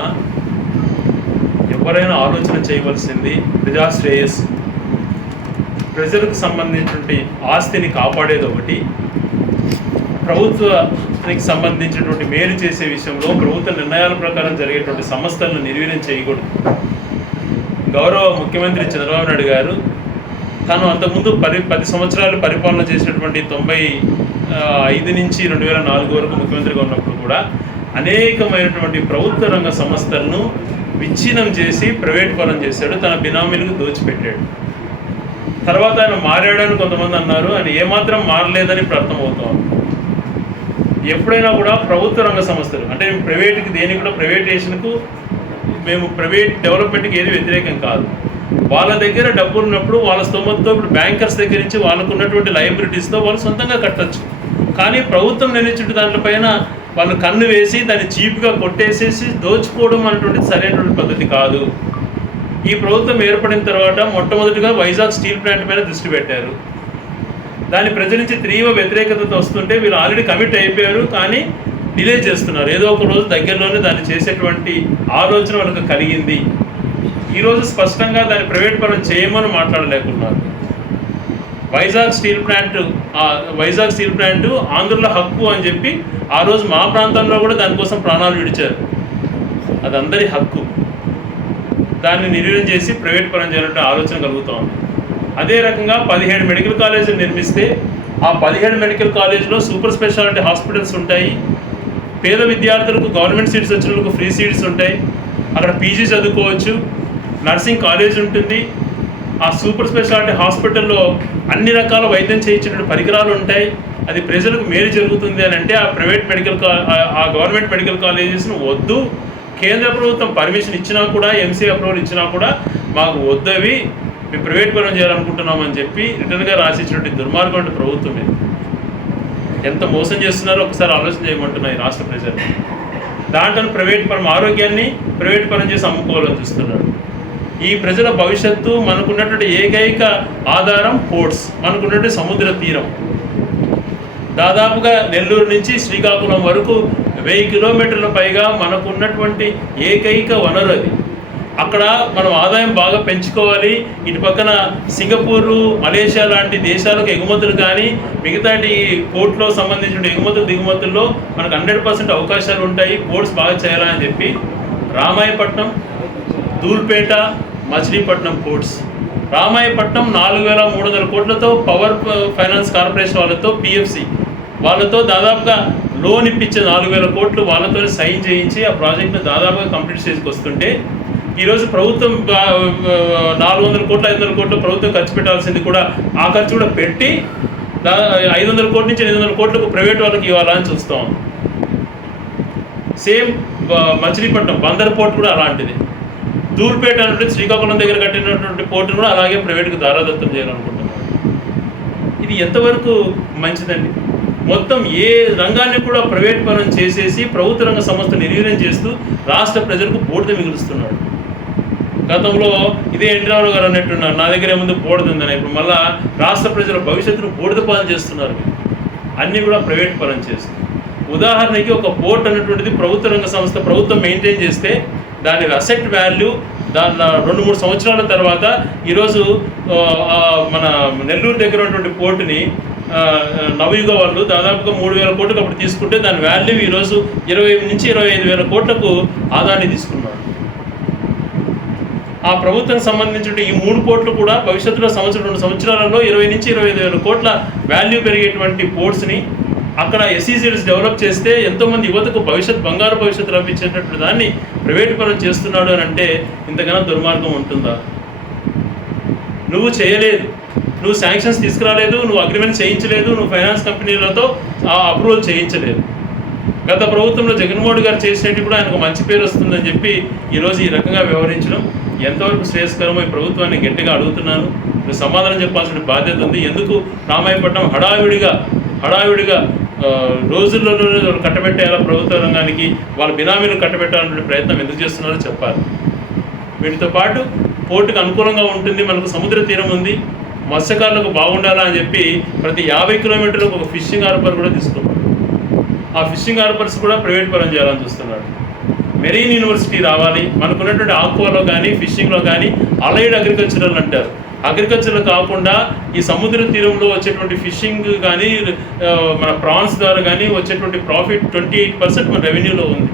ఉన్నా ఎవరైనా ఆలోచన చేయవలసింది ప్రజాశ్రేయస్, ప్రజలకు సంబంధించినటువంటి ఆస్తిని కాపాడేది ఒకటి, ప్రభుత్వానికి సంబంధించినటువంటి మేలు చేసే విషయంలో ప్రభుత్వ నిర్ణయాల ప్రకారం జరిగేటువంటి సంస్థలను నిర్వీర్యం చేయకూడదు. గౌరవ ముఖ్యమంత్రి చంద్రబాబు నాయుడు గారు తాను అంతకుముందు 10 సంవత్సరాలు పరిపాలన చేసినటువంటి 95 నుంచి 2004 వరకు ముఖ్యమంత్రిగా ఉన్నప్పుడు కూడా అనేకమైనటువంటి ప్రభుత్వ రంగ సంస్థలను విచ్ఛిన్నం చేసి ప్రైవేట్ పరం చేశాడు, తన బినామీలకు దోచిపెట్టాడు. తర్వాత ఆయన మారాడని కొంతమంది అన్నారు, ఆయన ఏమాత్రం మారలేదని ఇప్పుడు అర్థమవుతోంది. ఎప్పుడైనా కూడా ప్రభుత్వ రంగ సంస్థలు అంటే ప్రైవేట్కి దేనికి కూడా ప్రైవేటేషన్కు మేము ప్రైవేట్ డెవలప్మెంట్కి ఏది వ్యతిరేకం కాదు. వాళ్ళ దగ్గర డబ్బులు ఉన్నప్పుడు వాళ్ళ స్తోమతతో ఇప్పుడు బ్యాంకర్స్ దగ్గర నుంచి వాళ్ళకు ఉన్నటువంటి లయబిలిటీస్తో వాళ్ళు సొంతంగా కట్టచ్చు. కానీ ప్రభుత్వం నిర్ణయించిన దాంట్లపైన వాళ్ళు కన్ను వేసి దాన్ని చీప్గా కొట్టేసేసి దోచుకోవడం అనేటువంటిది సరైనటువంటి పద్ధతి కాదు. ఈ ప్రభుత్వం ఏర్పడిన తర్వాత మొట్టమొదటిగా వైజాగ్ స్టీల్ ప్లాంట్ మీద దృష్టి పెట్టారు. దాని ప్రజల నుంచి తీవ్ర వ్యతిరేకత వస్తుంటే వీళ్ళు ఆల్రెడీ కమిట్ అయిపోయారు, కానీ డిలే చేస్తున్నారు. ఏదో ఒక రోజు దగ్గరలోనే దాన్ని చేసేటువంటి ఆలోచన వాళ్ళకి కలిగింది. ఈరోజు స్పష్టంగా దాన్ని ప్రైవేట్ పరం చేయమని మాట్లాడలేకున్నారు. వైజాగ్ స్టీల్ ప్లాంట్ ఆంధ్రుల హక్కు అని చెప్పి ఆ రోజు మా ప్రాంతంలో కూడా దానికోసం ప్రాణాలు విడిచారు. అది అందరి హక్కు. దాన్ని నిర్వీర్యం చేసి ప్రైవేట్ పరం చేయాలంటే ఆలోచన కలుగుతాం. అదే రకంగా 17 మెడికల్ కాలేజీలు నిర్మిస్తే ఆ 17 మెడికల్ కాలేజీలో సూపర్ స్పెషాలిటీ హాస్పిటల్స్ ఉంటాయి. పేద విద్యార్థులకు గవర్నమెంట్ సీట్స్ వచ్చిన వాళ్ళకు ఫ్రీ సీట్స్ ఉంటాయి. అక్కడ పీజీ చదువుకోవచ్చు. నర్సింగ్ కాలేజ్ ఉంటుంది. ఆ సూపర్ స్పెషాలిటీ హాస్పిటల్లో అన్ని రకాల వైద్యం చేయించిన పరికరాలు ఉంటాయి. అది ప్రజలకు మేలు జరుగుతుంది అని అంటే ఆ గవర్నమెంట్ మెడికల్ కాలేజెస్ను వద్దు, కేంద్ర ప్రభుత్వం పర్మిషన్ ఇచ్చినా కూడా, ఎంసీ అప్రూవల్ ఇచ్చినా కూడా మాకు వద్దవి, మేము ప్రైవేట్ పరం చేయాలనుకుంటున్నామని చెప్పి రిటర్న్గా రాసిచ్చినటువంటి దుర్మార్గం ప్రభుత్వం ఇది. ఎంత మోసం చేస్తున్నారో ఒకసారి ఆలోచన చేయమంటున్నాయి రాష్ట్ర ప్రజలు. దాంట్లో ప్రైవేట్ పరం, ఆరోగ్యాన్ని ప్రైవేట్ పరం చేసి అమ్ముకోవాలని చూస్తున్నాడు. ఈ ప్రజల భవిష్యత్తు మనకున్నటువంటి ఏకైక ఆధారం పోర్ట్స్, మనకున్నటువంటి సముద్ర తీరం. దాదాపుగా నెల్లూరు నుంచి శ్రీకాకుళం వరకు 1000 కిలోమీటర్ల పైగా మనకున్నటువంటి ఏకైక వనరు అది. అక్కడ మనం ఆదాయం బాగా పెంచుకోవాలి. ఇటు పక్కన సింగపూరు, మలేషియా లాంటి దేశాలకు ఎగుమతులు కానీ మిగతాటి పోర్ట్లో సంబంధించిన ఎగుమతులు దిగుమతుల్లో మనకు 100% అవకాశాలు ఉంటాయి. పోర్ట్స్ బాగా చేయాలని చెప్పి రామాయపట్నం, ధూల్పేట, మచిలీపట్నం పోర్ట్స్. రామాయపట్నం 4300 కోట్లతో పవర్ ఫైనాన్స్ కార్పొరేషన్ వాళ్ళతో, పిఎఫ్సి వాళ్ళతో దాదాపుగా లోన్ ఇప్పించే 4000 కోట్లు వాళ్ళతో సైన్ చేయించి ఆ ప్రాజెక్ట్ను దాదాపుగా కంప్లీట్ చేసుకొస్తుంటే ఈరోజు ప్రభుత్వం 400 కోట్లు 500 కోట్లు ప్రభుత్వం ఖర్చు పెట్టాల్సింది కూడా ఆ ఖర్చు కూడా పెట్టి 500 కోట్ల నుంచి 800 కోట్లకు ప్రైవేట్ వాళ్ళకి ఇవ్వాలని చూస్తాం. సేమ్ మచిలీపట్నం బందర్ పోర్ట్ కూడా అలాంటిది. ధూల్పేట అనేటువంటి శ్రీకాకుళం దగ్గర కట్టినటువంటి పోర్టును కూడా అలాగే ప్రైవేట్కి దారాదత్తం చేయాలనుకుంటున్నాం. ఇది ఎంతవరకు మంచిదండి? మొత్తం ఏ రంగాన్ని కూడా ప్రైవేట్ పరం చేసేసి ప్రభుత్వ రంగ సంస్థ నిర్వీర్యం చేస్తూ రాష్ట్ర ప్రజలకు బూడిద మిగులుస్తున్నాడు. గతంలో ఇదే ఎన్టీ రామారావు గారు అన్నట్టున్నారు, నా దగ్గర ఏముంది బూడిదందని. ఇప్పుడు మళ్ళా రాష్ట్ర ప్రజల భవిష్యత్తును బూడిద పాలన చేస్తున్నారు. అన్నీ కూడా ప్రైవేట్ పరం చేస్తుంది. ఉదాహరణకి ఒక పోర్ట్ అనేటువంటిది ప్రభుత్వ రంగ సంస్థ ప్రభుత్వం మెయింటైన్ చేస్తే దాని అసెట్ వాల్యూ దాని 2-3 సంవత్సరాల తర్వాత ఈరోజు మన నెల్లూరు దగ్గర ఉన్నటువంటి పోర్టుని నవయుగ వాళ్ళు దాదాపుగా 3000 కోట్లకు అప్పుడు తీసుకుంటే దాని వాల్యూ ఈరోజు 20 నుంచి 25,000 కోట్లకు ఆదాయాన్ని తీసుకున్నాడు. ఆ ప్రభుత్వానికి సంబంధించిన ఈ 3 పోర్ట్లు కూడా భవిష్యత్తులో 2 సంవత్సరాలలో 20 నుంచి 25,000 కోట్ల వాల్యూ పెరిగేటువంటి పోర్ట్స్ని అక్కడ ఎస్ఈజెడ్స్ డెవలప్ చేస్తే ఎంతోమంది యువతకు బంగారు భవిష్యత్తు లభించేటట్టు దాన్ని ప్రైవేట్ పరం చేస్తున్నాడు అని అంటే ఇంతకన్నా దుర్మార్గం ఉంటుందా? నువ్వు చేయలేదు, నువ్వు శాంక్షన్స్ తీసుకురాలేదు, నువ్వు అగ్రిమెంట్ చేయించలేదు, నువ్వు ఫైనాన్స్ కంపెనీలతో ఆ అప్రూవల్ చేయించలేదు. గత ప్రభుత్వంలో జగన్మోహన్ గారు చేసినట్టు కూడా ఆయనకు మంచి పేరు వస్తుందని చెప్పి ఈరోజు ఈ రకంగా వ్యవహరించడం ఎంతవరకు శ్రేయస్కరమో ఈ ప్రభుత్వాన్ని గట్టిగా అడుగుతున్నాను. నువ్వు సమాధానం చెప్పాల్సిన బాధ్యత ఉంది. ఎందుకు రామాయపట్నం హడావిడిగా రోజుల్లోనే కట్టబెట్టేయాలా ప్రభుత్వ రంగానికి, వాళ్ళ బినామీలు కట్టబెట్టాలనే ప్రయత్నం ఎందుకు చేస్తున్నారో చెప్పాలి. వీటితో పాటు పోర్టుకు అనుకూలంగా ఉంటుంది, మనకు సముద్ర తీరం ఉంది, మత్స్యకారులకు బాగుండాలా అని చెప్పి ప్రతి 50 కిలోమీటర్లకు ఒక ఫిషింగ్ హార్బర్ కూడా తీసుకున్నాడు. ఆ ఫిషింగ్ హార్బర్స్ కూడా ప్రైవేట్ పరం చేయాలని చూస్తున్నాడు. మెరీన్ యూనివర్సిటీ రావాలి, మనకున్నటువంటి ఆక్వాలో కానీ ఫిషింగ్లో కానీ అలైడ్ అగ్రికల్చరల్ అంటారు. అగ్రికల్చర్ కాకుండా ఈ సముద్ర తీరంలో వచ్చేటువంటి ఫిషింగ్ కానీ మన ప్రాన్స్ ద్వారా కానీ వచ్చేటువంటి ప్రాఫిట్ 28% మన రెవెన్యూలో ఉంది.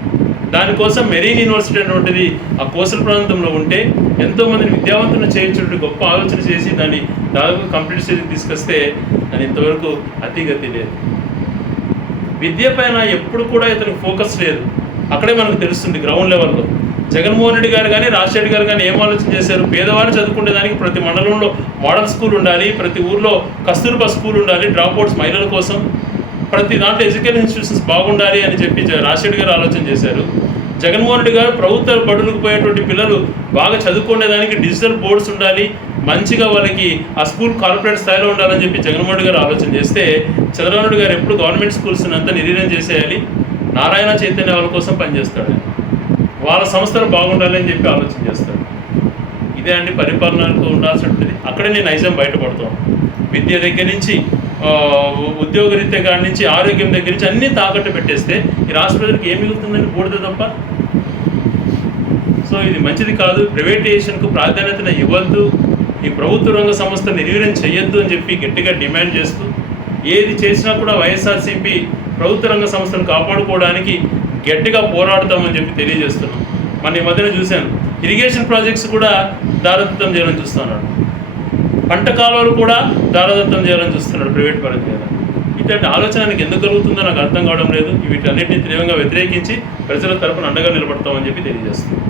దానికోసం మెరీన్ యూనివర్సిటీ అనేటువంటిది ఆ కోస్టల్ ప్రాంతంలో ఉంటే ఎంతోమందిని విద్యావంతులను చేయించినటువంటి గొప్ప ఆలోచన చేసి దాన్ని దాదాపు కంప్లీట్ స్టేజ్కి తీసుకొస్తే దాని ఇంతవరకు అతిగతి లేదు. విద్య పైన ఎప్పుడు కూడా ఇతనికి ఫోకస్ లేదు. అక్కడే మనకు తెలుస్తుంది గ్రౌండ్ లెవెల్లో. జగన్మోహన్ రెడ్డి గారు కానీ రాజశేఖర్ గారు కానీ ఏం ఆలోచన చేశారు? పేదవాళ్ళు చదువుకునే దానికి ప్రతి మండలంలో మోడల్ స్కూల్ ఉండాలి, ప్రతి ఊర్లో కస్తూర్బా స్కూల్ ఉండాలి డ్రాప్అవుట్స్ మహిళల కోసం, ప్రతి దాంట్లో ఎడ్యుకేషన్ ఇన్స్టిట్యూషన్స్ బాగుండాలి అని చెప్పి రాజశేఖర్ గారు ఆలోచన చేశారు. జగన్మోహన్ రెడ్డి గారు ప్రభుత్వ బడులకు పోయేటువంటి పిల్లలు బాగా చదువుకునేదానికి డిజిటల్ బోర్డ్స్ ఉండాలి, మంచిగా వాళ్ళకి ఆ స్కూల్ కార్పొరేట్ స్థాయిలో ఉండాలని చెప్పి జగన్మోహన్ రెడ్డి గారు ఆలోచన చేస్తే చంద్రబాబు నాయుడు గారు ఎప్పుడు గవర్నమెంట్ స్కూల్స్ని అంతా నిర్వీర్యం చేసేయాలి, నారాయణ చైతన్య వాళ్ళ కోసం పనిచేస్తాడు, వాళ్ళ సంస్థలు బాగుండాలి అని చెప్పి ఆలోచన చేస్తాడు. ఇదే అండి పరిపాలనకు ఉండాల్సినటువంటిది. అక్కడే నేను నైజం బయటపడతాను. విద్య దగ్గర నుంచి ఉద్యోగరీత్యా కాడి నుంచి ఆరోగ్యం దగ్గర నుంచి అన్నీ తాకట్టు పెట్టేస్తే ఈ రాష్ట్ర ప్రజలకు ఏం మిగులుతుందని బూడిద తప్ప. సో ఇది మంచిది కాదు. ప్రైవేటైజేషన్కు ప్రాధాన్యతను ఇవ్వద్దు, ఈ ప్రభుత్వ రంగ సంస్థ నిర్వీర్యం చేయొద్దు అని చెప్పి గట్టిగా డిమాండ్ చేస్తూ ఏది చేసినా కూడా వైఎస్ఆర్సీపీ ప్రభుత్వ రంగ సంస్థను కాపాడుకోవడానికి గట్టిగా పోరాడతామని చెప్పి తెలియజేస్తున్నాం. మన ఈ మధ్యన చూశాను, ఇరిగేషన్ ప్రాజెక్ట్స్ కూడా దారదత్తం చేయాలని చూస్తున్నాడు, పంట కాలువలు కూడా దారదత్తం చేయాలని చూస్తున్నాడు ప్రైవేట్ పరంగా. ఇట్లాంటి ఆలోచన నాకు ఎందుకు కలుగుతుందో నాకు అర్థం కావడం లేదు. వీటన్నిటిని తీవ్రంగా వ్యతిరేకించి ప్రజల తరపున అండగా నిలబడతామని చెప్పి తెలియజేస్తున్నాం.